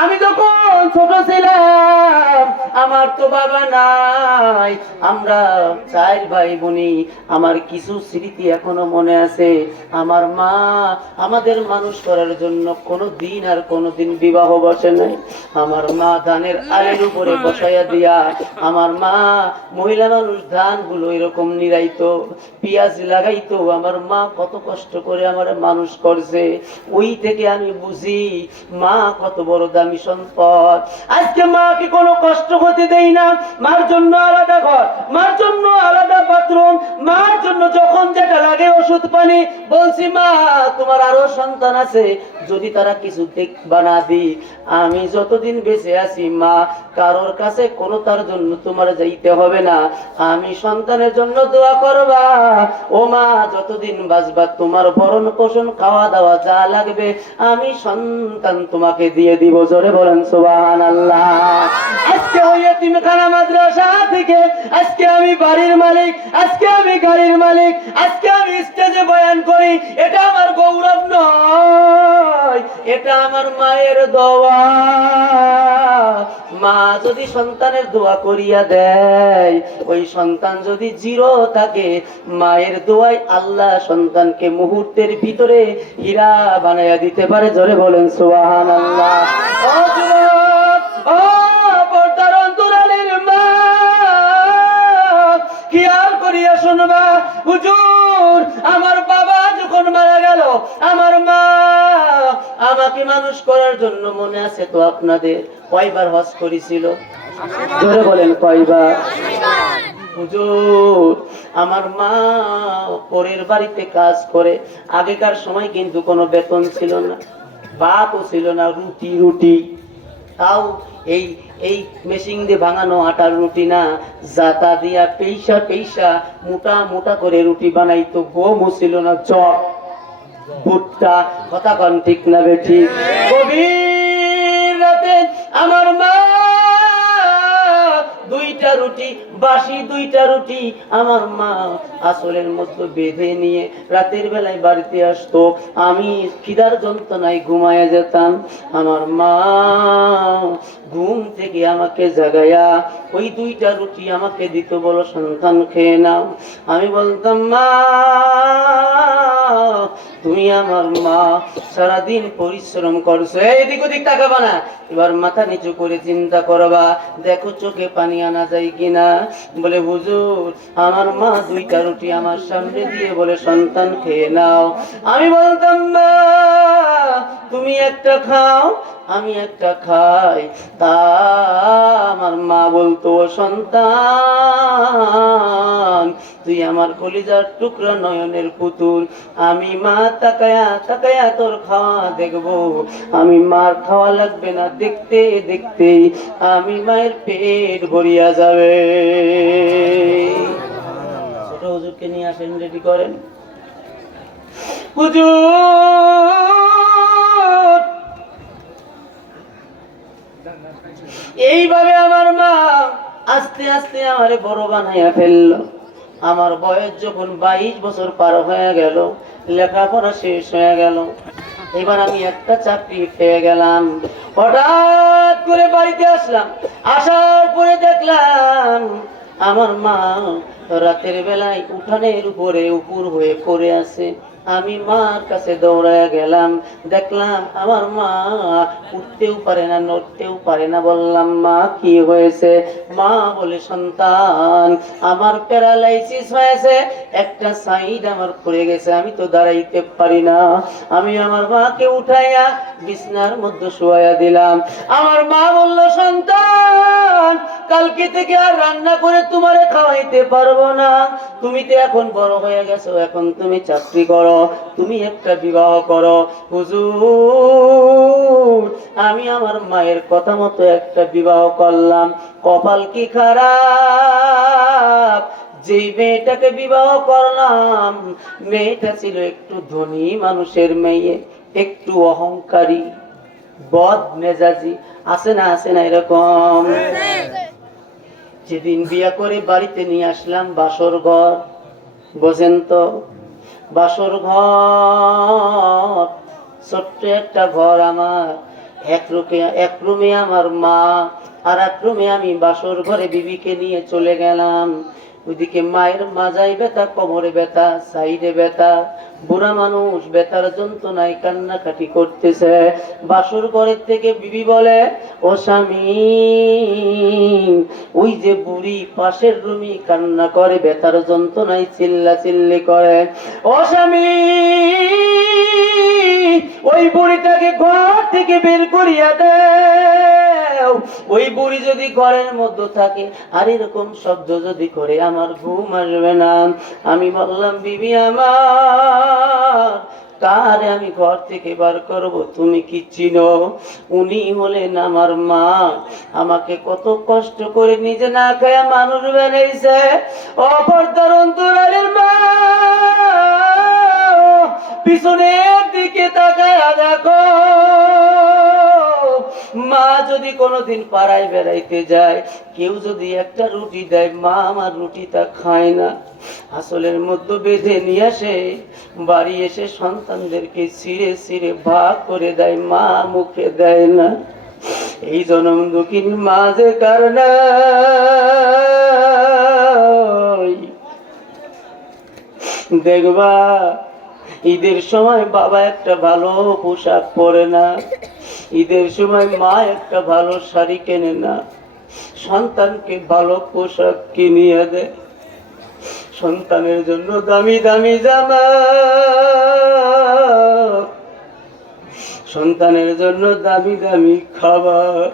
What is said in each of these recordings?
আমি যখন ছোট ছিলাম, আমার তো বাবা নাই, আমরা 4 ভাই বোনি। আমার কিছু স্মৃতি এখনো মনে আছে। আমার মা আমাদের মানুষ করার জন্য কোনোদিন আর কোনোদিন বিবাহ বসে নাই। আমার মা ধানের আলের উপরে বসাইয়া দিয়া, আমার মা মহিলা মানুষ ধানগুলো এরকম নিরাইতো, পেঁয়াজ লাগাইতো। আমার মা কত কষ্ট করে আমার মানুষ করছে। ওই থেকে আমি বুঝি মা কত বড় দামি সম্পদ। আজকে মাকে কোনো কষ্ট হতে দেই না। মার জন্য আলাদা ঘর, মার জন্য আলাদা বাথরুম, মার জন্য যখন যেটা লাগে ওষুধ পানি। বলছি মা তোমার আরো সন্তান আছে, যদি তারা কিছু দেখবা না দিই, আমি যতদিন বেঁচে আছি মা কারোর কাছে কোনো তার জন্য তোমার যাইতে হবে না। আমি সন্তানের জন্য দোয়া করবা। ও মা যতদিন বাঁচবা তোমার ভরণ পোষণ খাওয়া দাওয়া যা লাগবে আমি সন্তান তোমাকে দিয়ে দিব। জোরে বলেন সুবহানাল্লাহ। আজকে ওই এতিমখানা মাদ্রাসা থেকে আজকে আমি বাড়ির মালিক, আজকে আমি গাড়ির মালিক, আজকে আমি স্টেজে বয়ান করি। এটা আমার গৌরব নয়, এটা আমার মায়ের দোয়া। মা যদি সন্তানের দোয়া করিয়া দেয়, ওই সন্তান যদি জিরো থাকে, মায়ের দোয়ায় আল্লাহ সন্তানকে মুহূর্তের ভিতরে হীরা বানাইয়া দিতে পারে। জোরে বলেন সুবহানাল্লাহ। ও যুবক, ও পর্দার অন্তরালের মা, খেয়াল করিয়া শুনবা। হুজুর আমার বাবা যখন মারা গেল, আমার মা আমাকে মানুষ করার জন্য মনে আছে তো আপনাদের কয়বার হজ করেছিল? জোরে বলেন কয়বার? হুজুর আমার মা পরের বাড়িতে কাজ করে। আগেকার সময় কিন্তু কোনো বেতন ছিল না, ভাতও ছিল না, রুটি রুটি তাও এই এই মেশিন দিয়ে ভাঙানো আটার রুটি না, জাতা দিয়া পেইসা পেইসা মোটা মোটা করে রুটি বানাইতো। গমও ছিল না, চপ ভুট্টা। কথা কন ঠিক না বেঠিক? গভীর রাতে আমার মা দুইটা রুটি, বাসি দুইটা রুটি আমার মা আসলের মধ্যে বেঁধে নিয়ে রাতের বেলায় বাড়িতে আসতো। আমি খিদার যন্ত্রণায় ঘুমায়া যেতাম। আমার মা ঘুম থেকে আমাকে জাগায়া ওই দুইটা রুটি আমাকে দিত, বলো সন্তান খেয়ে নাও। আমি বলতাম মা তুমি আমার মা, সারাদিন পরিশ্রম করছো। এদিক ওদিক তাকাবা না, এবার মাথা নিচু করে চিন্তা করবা, দেখো চোখে পানি আনা যায় কিনা। বলে হুজুর আমার মা দুইটা রুটি আমার সামনে দিয়ে বলে সন্তান খেয়ে নাও। আমি বলতাম মা তুমি একটা খাও আমি একটা খাই। তা আমার মা বলতো সন্তান তুই আমার কলিজার টুকরা নয়নের পুতুল। আমি মা তাকায়া তাকায়া তোর খাওয়া দেখবো। আমি মার খাওয়া লাগবে না, দেখতে দেখতে আমি মায়ের পেট ভরিয়া যাবে। ছোট হুজুরকে নিয়ে আসেন, রেডি করেন। হুজুর এইভাবে আমার মা আস্তে আস্তে আমারে বড় বানাইয়া ফেললো। আমার বয়স যখন 22 বছর পার হয়ে গেল, লেখাপড়া শেষ হয়ে গেল, এবার আমি একটা চাকরি পেয়ে গেলাম। হঠাৎ করে বাড়িতে আসলাম, আসার পরে দেখলাম আমার মা রাতের বেলায় উঠানের উপরে উপর হয়ে পড়ে আছে। আমি মার কাছে দৌড়ায় গেলাম, দেখলাম আমার মা উঠতেও পারে না, নড়তেও পারে না। বললাম মা কি হয়েছে? মা বলে সন্তান আমার প্যারালাইসিস হয়েছে, একটা সাইড আমার পড়ে গেছে, আমি তো দাঁড়াইতে পারি না। আমি আমার মাকে উঠাইয়া বিছনার মধ্যে শোয়াইয়া দিলাম। আমার মা বলল সন্তান কালকে থেকে আর রান্না করে তোমারে খাওয়াইতে পারবো না, তুমি তো এখন বড় হয়ে গেছো, এখন তুমি চাকরি করো, তুমি একটা বিবাহ করো। হুজুর আমি আমার মায়ের কথা মতো একটা বিবাহ করলাম। কপাল কি খারাপ, যে মেয়েটাকে বিবাহ করলাম মেয়েটা ছিল একটু ধনী মানুষের মেয়ে, একটু অহংকারী, বদ মেজাজি। আছে না আছে না এরকম? যেদিন বিয়া করে বাড়িতে নিয়ে আসলাম বাসর ঘর, বোঝেন তো বাসর ঘর, ছোট্ট একটা ঘর আমার, এক রুমে আমার মা, আর এক রুমে আমি বাসর ঘরে বিবিকে নিয়ে চলে গেলাম। ওইদিকে মায়ের মাজায় ব্যথা, কোমরে ব্যথা, সাইডে ব্যথা, বুড়া মানুষ ব্যথার যন্ত্রণায় কান্নাকাটি করতেছে। বাসর ঘরের থেকে বিবি বলে, ও স্বামী, ওই যে বুড়ি পাশের রুমে কান্না করে, ব্যথার যন্ত্রণায় চিল্লা চিল্লি করে। ও স্বামী, ওই বুড়িটাকে ঘর থেকে বের করিয়া দাও। ওই বুড়ি যদি ঘরের মধ্যে থাকে আর এরকম শব্দ যদি করে, আমার ঘুম আসবে না। আমি বললাম, বিবি আমার, কারে আমি ঘর থেকে বার করব, তুমি কি চিনো? উনি হলেন আমার মা। আমাকে কত কষ্ট করে নিজে না খায়া মানুষ বানাইছে। অপরদার অন্তরালের মা, পিছনের দিকে তাকায় দেখো, মা যদি কোনোদিন পাড়ায় বেড়াইতে যায়, কেউ যদি একটা রুটি দেয়, মা আমার রুটিটা খায় না, আসলের মধ্যে বেঁধে নিয়ে আসে, বাড়ি এসে সন্তানদেরকে ছিঁড়ে ছিঁড়ে ভাগ করে দেয়, মা মুখে দেয় না। এই জনম দুঃখিনী মা যে কারণে দেখবা, ঈদের সময় বাবা একটা ভালো পোশাক পরে না, ঈদের সময় মা একটা ভালো শাড়ি কেনে না, সন্তানকে ভালো পোশাক কিনিয়ে দেয়, সন্তানের জন্য দামি দামি জামা, সন্তানের জন্য দামি দামি খাবার।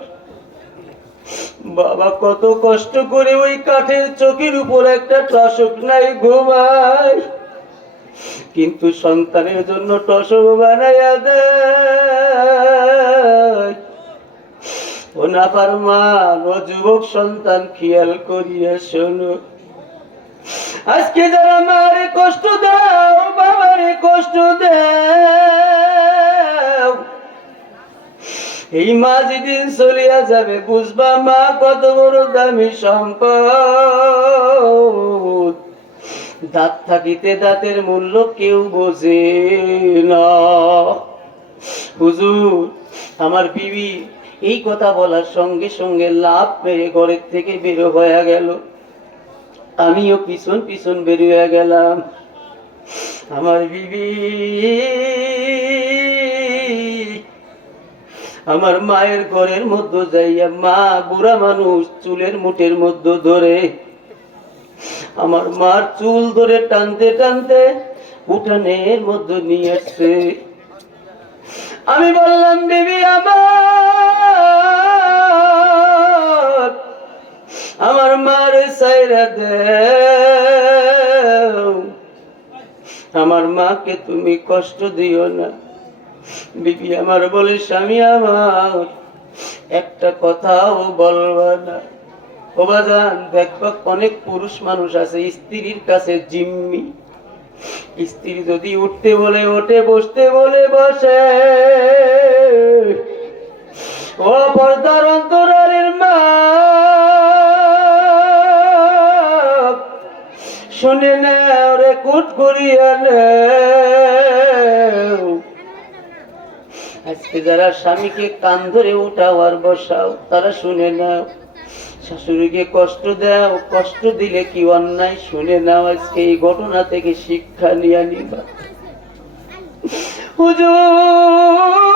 বাবা কত কষ্ট করে ওই কাঠের চকির উপর একটা টসক নাই ঘুমায়, কিন্তু সন্তানের জন্য টসক বানাইয়া দেয়। ও নাফরমান, ও যুবক সন্তান, খেয়াল করিয়া শোনো, আজকে যারা মারে কষ্ট দাও, বাবারে কষ্ট দাও, এই মা যেদিন চলিয়া যাবে, বুঝবা মা কত বড় দামি সম্পদ। দাঁত থাকিতে দাঁতের মূল্য কেউ বোঝে না। হুজুর, আমার বিবি এই কথা বলার সঙ্গে সঙ্গে লাফ মেরে ঘরের থেকে বের হয়ে গেল, আমিও পিছন পিছন বেরিয়ে গেলাম। আমার বিবি আমার মায়ের ঘরের মধ্যে যাইয়া, মা বুড়া মানুষ, চুলের মুঠের মধ্যে ধরে, আমার মার চুল ধরে টানতে টানতে উঠানের মধ্যে নিয়ে আসছে। আমি বললাম, বিবি আমার মার সাইরা দেও, আমার মাকে তুমি কষ্ট দিও না। বিবি আমার বলে, স্বামী আমার, একটা কথাও বলবা না। ও বাজান, দেখবা অনেক পুরুষ মানুষ আছে স্ত্রীর কাছে জিম্মি, স্ত্রী যদি উঠতে বলে ওঠে, বসতে বলে বসে। ও পর্দার অন্তরালের মা, শুনে নাও, রেকর্ড করিয়া নাও। আজকে যারা স্বামীকে কান ধরে উঠাও আর বসাও, তারা শুনে নাও। শাশুড়িকে কষ্ট দাও, কষ্ট দিলে কি অন্যায়, শুনে নাও। আজকে এই ঘটনা থেকে শিক্ষা নিয়ে নিবা। হুজুর,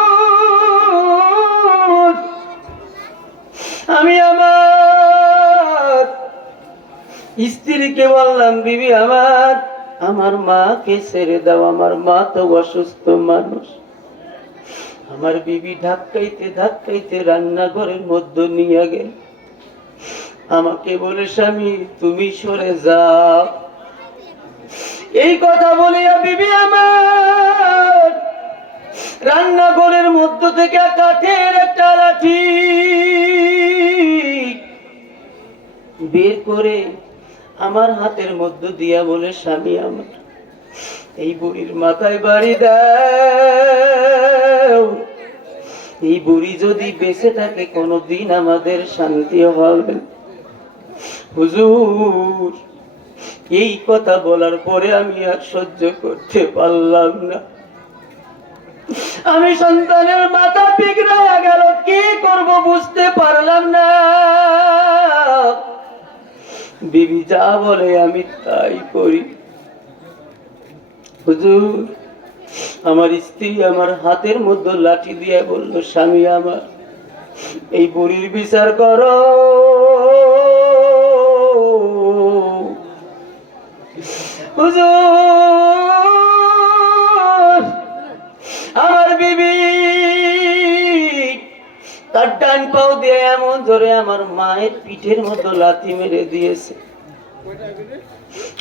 আমি আমার স্ত্রীকে বললাম, বিবি আমার, আমার মাকে ছেড়ে দাও, আমার মা তো অসুস্থ মানুষ। আমার বিবি ধাক্কাইতে ধাক্কাইতে রান্নাঘরের মধ্যে নিয়ে গেল, আমাকে বলে, স্বামী তুমি সরে যাও। এই কথা বলিয়া বিবি আমার রান্নাঘরের মধ্য থেকে কাঠের একটা লাঠি বের করে আমার হাতের মধ্য দিয়া বলে, স্বামী আমার, এই বুড়ির মাথায় বাড়ি দাও। এই বুড়ি যদি বেঁচে থাকে, কোনোদিন আমাদের শান্তি হবে। হুজুর, এই কথা বলার পরে আমি আর সহ্য করতে পারলাম না। আমি সন্তানের মাথা পিগড়ায়া গেল, কি করব বুঝতে পারলাম না। বিবি যা বলে আমি তাই করি। হুজুর, আমার স্ত্রী আমার হাতের মধ্যে লাঠি দিয়ে বলল, স্বামী আমার, এই বুড়ির বিচার করো। হুজুর, আমার বিবি তার ডান পাও দিয়ে এমন ধরে আমার মায়ের পিঠের মতো লাথি মেরে দিয়েছে।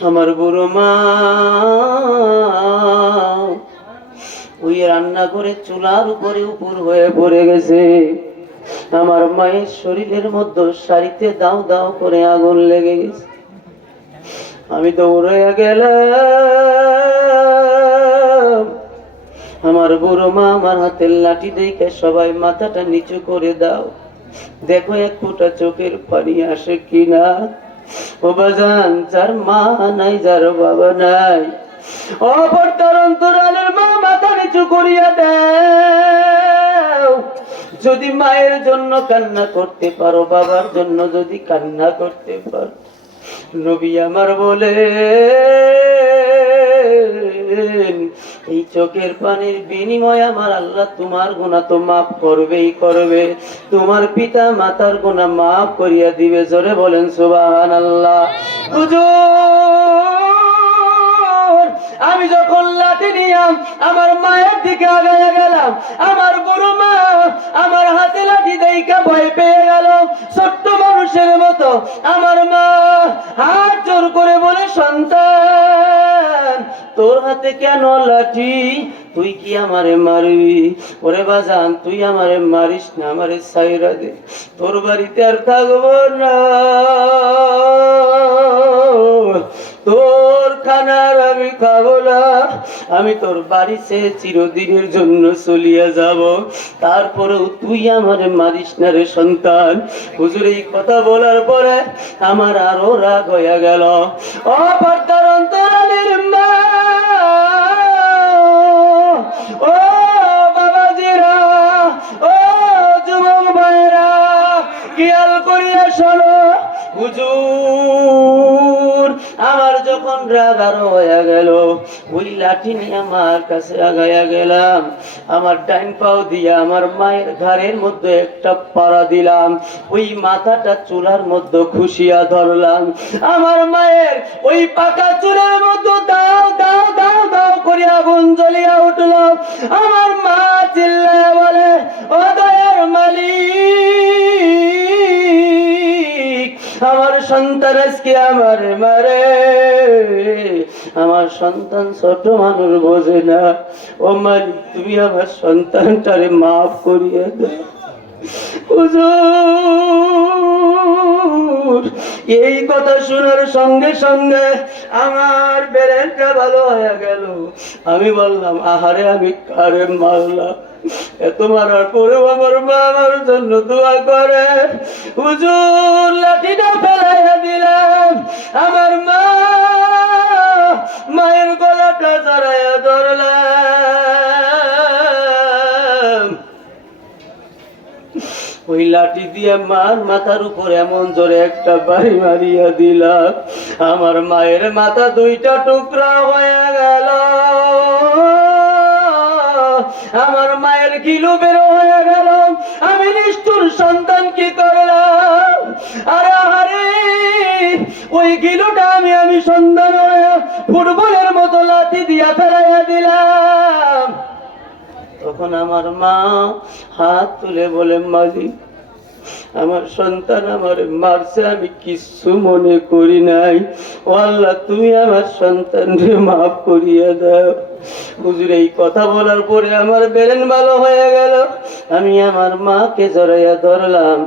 আমার বুড়ো মা ওই রান্না করে চুলার উপরে উপর হয়ে পড়ে গেছে। আমার মায়ের শরীরের মধ্যে শাড়িতে দাও দাও করে আগুন লেগে গেছে। আমি দৌড়ে গেলাম। আমার বুড়ো মা আমার হাতের লাঠি দেখে সবাই মাথাটা নিচু করে দাও, দেখো এক ফোঁটা চোখের পানি আসে কিনা। ও বাজান, যার মা নাই, যার বাবা নাই, অপরতার অন্তরালের মা মাথা নিচু করিয়া দেও। যদি মায়ের জন্য কান্না করতে পারো, বাবার জন্য যদি কান্না করতে পারো, নবী আমার বলে এই চোখের পানির বিনিময়ে আমার আল্লাহ তোমার গুনাহ তো মাফ করবেই করবে, তোমার পিতা মাতার গুনাহ মাফ করিয়া দিবে। জোরে বলেন সুবহানাল্লাহ। হুজুর, আমি যখন লাঠি নিলাম আমার মায়ের দিকে আগায়া গেলাম, আমার বুড়ো মা আমার হাতে লাঠি দেইকা ভয় পেয়ে গেল ছোট্ট মানুষের মতো। আমার মা হাত জোর করে বলে, সন্তান তোর হাতে কেন লাঠি? তুই কি আমারে মারবি? ওরে বাজান, তুই আমারে মারিস না, আমারে ছাইরা দে, তোর বাড়িতে আর থাকবো না, তোর খানার আমি খাবো না, আমি তোর বাড়িতে চিরদিনের জন্য চলিয়া যাব, তারপরেও তুই আমারে মারিস না রে সন্তান। হুজুর এই কথা বলার পরে আমার আরো রাগ হইয়া গেল। অপরদার অন্তরালের মা, ও বাবাজিরা, ও যুবক ভাইরা, খেয়াল করিয়া শোনো। হুজুর, আমার যখন রাগ আরো হয়ে গেল, ওই লাঠি নিয়ে আমার কাছে আগায়া গেলাম, আমার ডাইন পাও দিয়া আমার মায়ের ঘাড়ের মধ্যে একটা পাড়া দিলাম, ওই মাথাটা চুলার মধ্যে খুশিয়া ধরলাম। আমার মায়ের ওই পাকা চুলার মধ্যে দাও দাও দাও দাও করে আগুন জ্বলিয়া উঠল। আমার মা চিল্লায়া বলে, ও দয়ার মালিক, আমার সন্তান আজকে আমার মারে, আমার সন্তান ছোট মানুষ বোঝে না, ও মালিক তুমি আমার সন্তানটারে মাফ করিয়ে দাও। হুজুর, এই কথা শোনার সঙ্গে সঙ্গে আমার ব্রেনটা ভালো হয়ে গেল। আমি বললাম, আহারে আমি কারে মারলাম, এত মারার পরেও আমার মা আমার জন্য দোয়া করে। হুজুর, লাঠিটা ফেলাইয়া দিলাম, আমার মা মায়ের গলাটা জড়াইয়া ধরলাম। ওই লাঠি দিয়ে মার মাথার উপর এমন জোরে একটা বাড়ি মারিয়া দিলাম, আমার মায়ের মাথা দুইটা টুকরা হয়ে গেল। আমার মায়ের গিলু বের হয়ে গেল। আমি নিষ্ঠুর সন্তান কি করলাম? আরে আরে, ওই গিলুটা আমি সন্তান হয়ে ফুটবলের মতো লাঠি দিয়া ফেলাইয়া দিলাম। তখন আমার মা হাত তুলে বলে, মাঝি আমার সন্তান আমার মারছে, আমি কিছু মনে করি নাই, ও আল্লাহ তুমি আমার সন্তানকে মাফ করিয়া দাও। হুজুর এই কথা বলার পরে আমার ব্রেন ভালো হয়ে গেল। আমি আমার মাকে জড়াইয়া ধরলাম,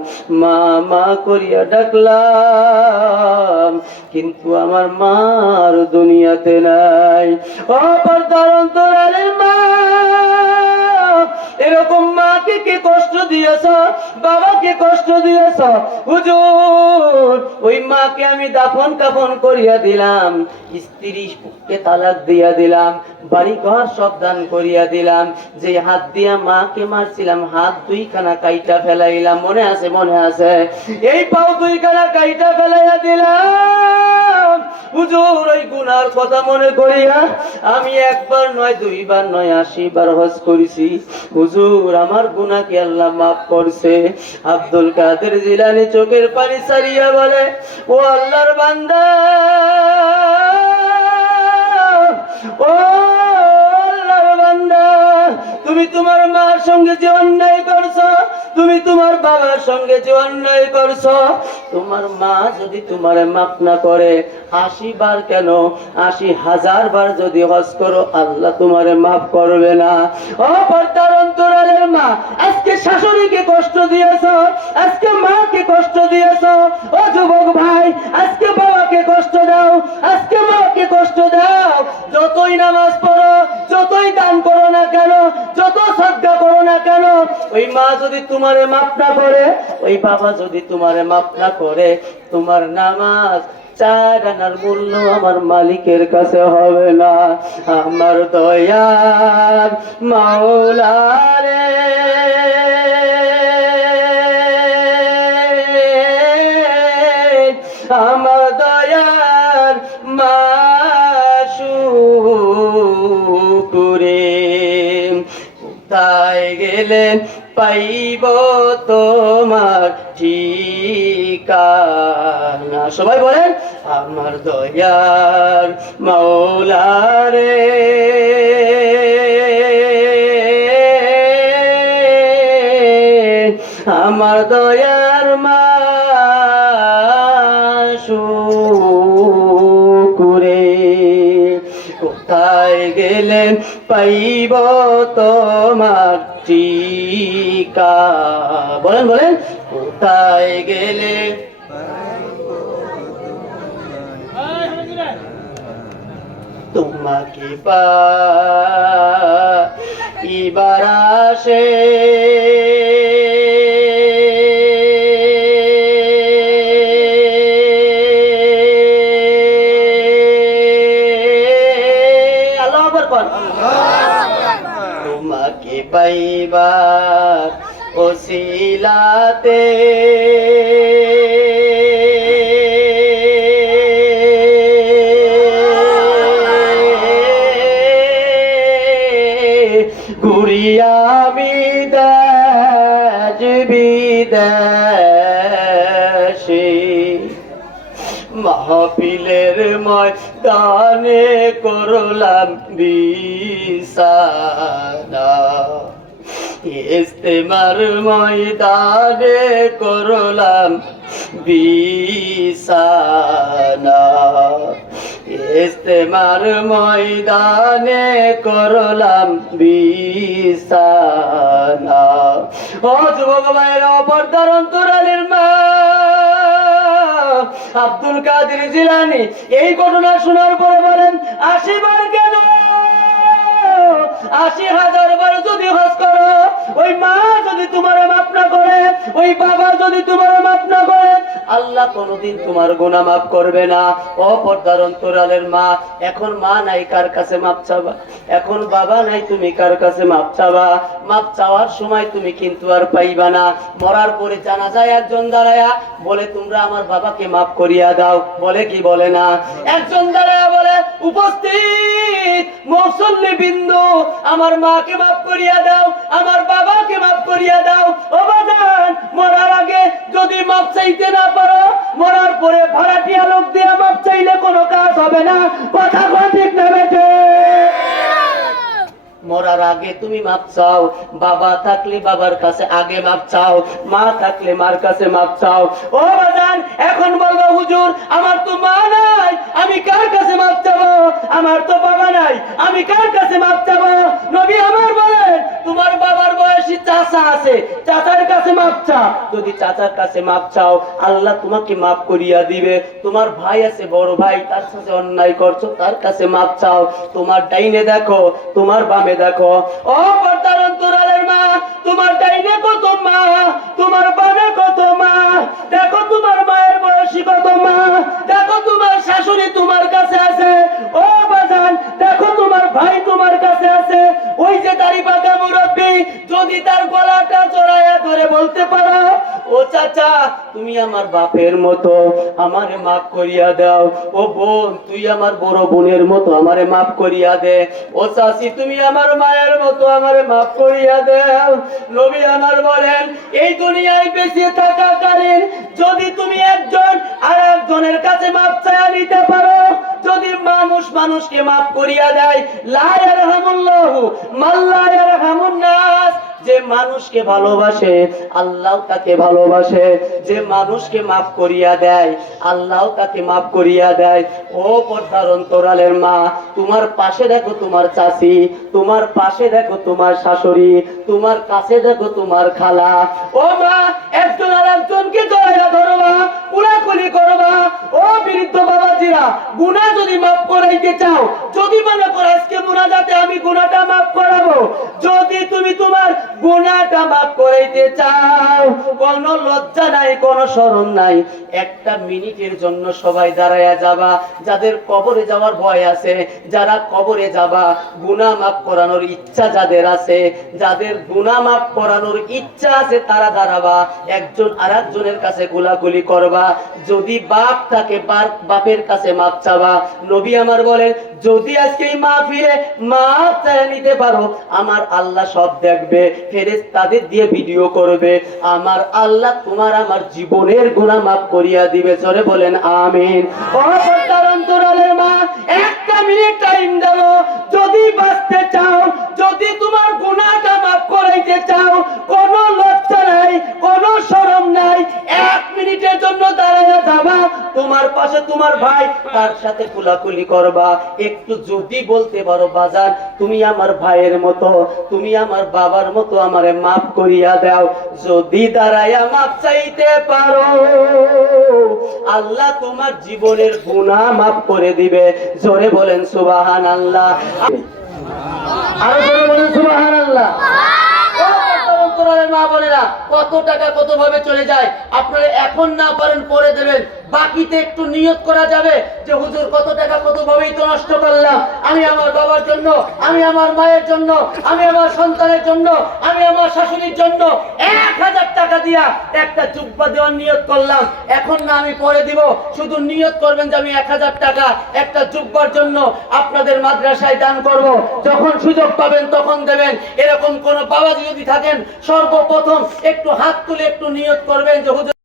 মা মা করিয়া ডাকলাম, কিন্তু আমার মা আর দুনিয়াতে নাই। ও পর্দার অন্তরালের মা, এরকম মাকে কি কষ্ট দিয়েছ? বাবাকে কষ্ট দিয়েছ হুজুর, ওই মাকে আমি দাফন কাফন করিয়া দিলাম, স্ত্রীকে তালাক দিয়া দিলাম, বাড়ি ঘর সব দান করিয়া দিলাম, যে হাত দিয়া মাকে মারছিলাম হাত দুইখানা কাইটা ফেলাইলাম, মনে আছে? মনে আছে? এই পাও দুইখানা কাইটা ফেলাইয়া দিলাম হুজুর। ওই গুনার কথা মনে করিয়া আমি একবার নয়, দুইবার নয়, 80 বার হজ করেছি হুজুর। আমার গুনাহ কি আল্লাহ মাফ করছে? আব্দুল কাদের জিলানী চোখের পানি ছাড়িয়া বলে, ও আল্লাহর বান্দা, ও আল্লাহর বান্দা, তুমি তোমার মার সঙ্গে যে অন্যায় করছো, তুমি তোমার বাবার সঙ্গে যে অন্যায় করছো, তোমার মা যদি তোমারে মাফ না করে 80 বার কেন 80,000 বার যদি হজ করো, আল্লাহ তোমারে মাফ করবে না। ও পর্দার অন্তরালের মা, আজকে শাশুড়িকে কষ্ট দিয়েছো, আজকে মাকে কষ্ট দিয়েছো। ও যুবক ভাই, আজকে বাবাকে কষ্ট দাও, আজকে মাকে কষ্ট দাও। যতই নামাজ পড়ো, যতই দান করো না কেন, যত সাদকা করো না কেন, ওই মা যদি তোমারে মাফ না করে, ওই বাবা যদি তোমারে মাফ না করে, তোমার নামাজ 4 আনার মূল্য আমার মালিকের কাছে হবে না। আমার দয়ার মাওলা রে, আমার দয়ার মাশুকুরে, কোথায় গেলেন পাইব তোমার ঠিকানা? সবাই বলেন, আমার দয়ার মাওলা রে, আমার দয়ার মাশুকুরে, কোথায় গেলেন পাইব তোমার ঠিকা? বলেন বলেন, কোথায় গেলে তোমাকে পাইবার আসে, তোমাকে পাইবার ওসিলাতে ঘুরিয়া বিদেশ বিদেশে, মাহফিলের ময়দানে করলাম বিছানা, ইস্তেমার ময়দানে করলাম বিছানা, ইস্তেমার ময়দানে করলাম বিছানা। ও যুবক ভাইরা, পর্দার অন্তরালের মা আব্দুল কাদের জিলানী এই ঘটনা শোনার পরে বলেন, 80 বার কেন 80,000 বার যদি হজ করো, ওই মা যদি তোমারে মাফ না করে, ওই বাবা যদি তোমারে মাফ না করে, আল্লাহ কোনদিন তোমার গুনাহ মাফ করবে না। ও পর্দার অন্তরালের মা, এখন মা নাই, কার কাছে মাফ চাবা? এখন বাবা নাই, তুমি কার কাছে মাফ চাবা? মাফ চাওয়ার সময় তুমি কিন্তু আর পাইবা না। মরার পরে জানাজায় একজন দাঁড়ায়া বলে, তোমরা আমার বাবাকে মাফ করিয়া দাও। বলে কি বলে না? একজন দাঁড়ায়া বলে, উপস্থিত মুসল্লি বিন্দু, আমার মাকে মাফ করিয়া দাও, আমার বাবাকে মাফ করিয়া দাও। ও বাজান, মরার আগে যদি মাফ চাইতে না পারো, মরার পরে ভাড়াটিয়া লোক দিয়ে মাফ চাইলে কোনো কাজ হবে না। কথা ঠিক না বেটে? মরার আগে তুমি মাপ চাও, বাবা থাকলে বাবার কাছে আগে মাপ চাও, মা থাকলে মার কাছে মাপ চাও। ও বাজান, এখন বলবো হুজুর আমার তো মা নাই, আমি কার কাছে মাপ চাবো? আমার তো বাবা নাই, আমি কার কাছে মাপ চাবো? নবী আমার বলেন, তোমার বাবার বয়সী চাচা আছে, চাচার কাছে মাপ চাও। যদি চাচার কাছে মাপ চাও, আল্লাহ তোমাকে মাফ করিয়া দিবে। তোমার ভাই আছে, বড় ভাই, তার সাথে অন্যায় করছো, তার কাছে মাপ চাও। তোমার ডাইনে দেখো, তোমার বামে দেখো। ও পর্দার অন্তরালের মা, তোমার ডাইনে কত মা, তোমার বামে কত মা, দেখো তোমার মায়ের বয়সী কত মা, দেখো তোমার শাশুড়ি তোমার কাছে আছে, ও বাজান দেখো তোমার ভাই তোমার কাছে আছে, ওই যে দাড়ি পাকা মুরব্বী যদি তার গলাটা জড়ায়া ধরে বলতে পারো, ও চাচা তুমি আমার বাপের মতো, আমারে মাফ করিয়া দাও, ও বোন তুই আমার বড় বোনের মতো, আমারে মাফ করিয়া দে, ও চাচি তুমি আমার মায়ের মতো, আমারে মাফ করিয়া দাও। নবী আমার বলেন এই দুনিয়ায় বেঁচে থাকাকালীন যদি তুমি একজন আর একজনের কাছে মাফ চাইয়া নিতে পারো, যদি মানুষ মানুষকে মাফ করিয়া দেয়, লা ইয়ারহামুল্লাহু মান লা ইয়ারহামুন নাস, যে মানুষকে ভালোবাসে আল্লাহ তাকে ভালোবাসে, যে মানুষকে মাফ করিয়া দেয় আল্লাহ তাকে মাফ করিয়া দেয়। ও পর্দার অন্তরালের মা, তোমার পাশে দেখো তোমার চাচি, তোমার পাশে দেখো তোমার শাশুড়ি, তোমার কাছে দেখো তোমার খালা, ও মা একজন আর একজনকে জড়াইয়া ধরবা, কুলাকুলি করবা। ও বৃদ্ধ বাবাজিরা, গুনাহ যদি মাফ করাইতে চাও, যদি মনে করো আজকে মুনাজাতে আমি গুনাহটা মাফ করাবো, যদি তুমি তোমার গুনাহটা মাফ করাইতে চাও, কোনো লজ্জা নাই কোনো শরম নাই, একটা মিনিটের জন্য সবাই দাঁড়ায়া যাবা, যাদের কবরে যাওয়ার ভয় আছে, যারা কবরে যাবা, গুনাহ মাফ করানোর ইচ্ছা যাদের আছে, যাদের গুনাহ মাফ করানোর ইচ্ছা আছে তারা দাঁড়াবা, একজন আরেকজনের কাছে গোলাগুলি করবা, যদি বাপ থাকে বাপের কাছে মাপ চাবা। নবী আমার বলেন যদি আজকে এই মাহফিলে মাপ চাইয়া নিতে পারো, আমার আল্লাহ সব দেখবে, ফেরেশতাদের দিয়ে ভিডিও করবে, আমার আল্লাহ তোমার আমার জীবনের গুনাহ মাফ করিয়া দিবে। জোরে বলেন আমিন। ও পর্দার অন্তরালের মা, একটা মিনিট টাইম দাও, যদি বাঁচতে চাও, যদি তোমার গুনাহটা মাফ করাইতে চাও, কোনো লজ্জা নাই কোনো শরম নাই, এক মিনিটের জন্য দাঁড়ায়া যাবা, তোমার পাশে তোমার ভাই, তার সাথে কুলাকুলি করবা, একটু যদি বলতে পারো বাজার তুমি আমার ভাইয়ের মতো, তুমি আমার বাবার মতো, আমারে মাফ করিয়া দাও, যদি দাঁড়ায়া মাফ চাইতে পারো, আল্লাহ তোমার জীবনের গুনাহ মাফ করে দিবে। জোরে বলেন সুবহানাল্লাহ, আরো জোরে বলেন সুবহানাল্লাহ। মা বোনেরা, কত টাকা কত ভাবে চলে যায়, আপনারা এখন না পারেন পরে দেবেন, বাকিতে একটু নিয়ত করা যাবে যে হুজুর কত টাকা কত ভাবেই তো নষ্ট করলাম, আমি আমার বাবার জন্য, আমি আমার মায়ের জন্য, আমি আমার সন্তানের জন্য, আমি আমার শাশুড়ির জন্য 1000 টাকা দিয়া একটা জুব্বা দেওয়ার নিয়ত করলাম, এখন না আমি পরে দিব, শুধু নিয়ত করবেন যে আমি 1000 টাকা একটা জুব্বার জন্য আপনাদের মাদ্রাসায় দান করব, যখন সুযোগ পাবেন তখন দেবেন। এরকম কোন বাবাজি যদি থাকেন, সর্বপ্রথম একটু হাত তুলে একটু নিয়ত করবেন যে হুজুর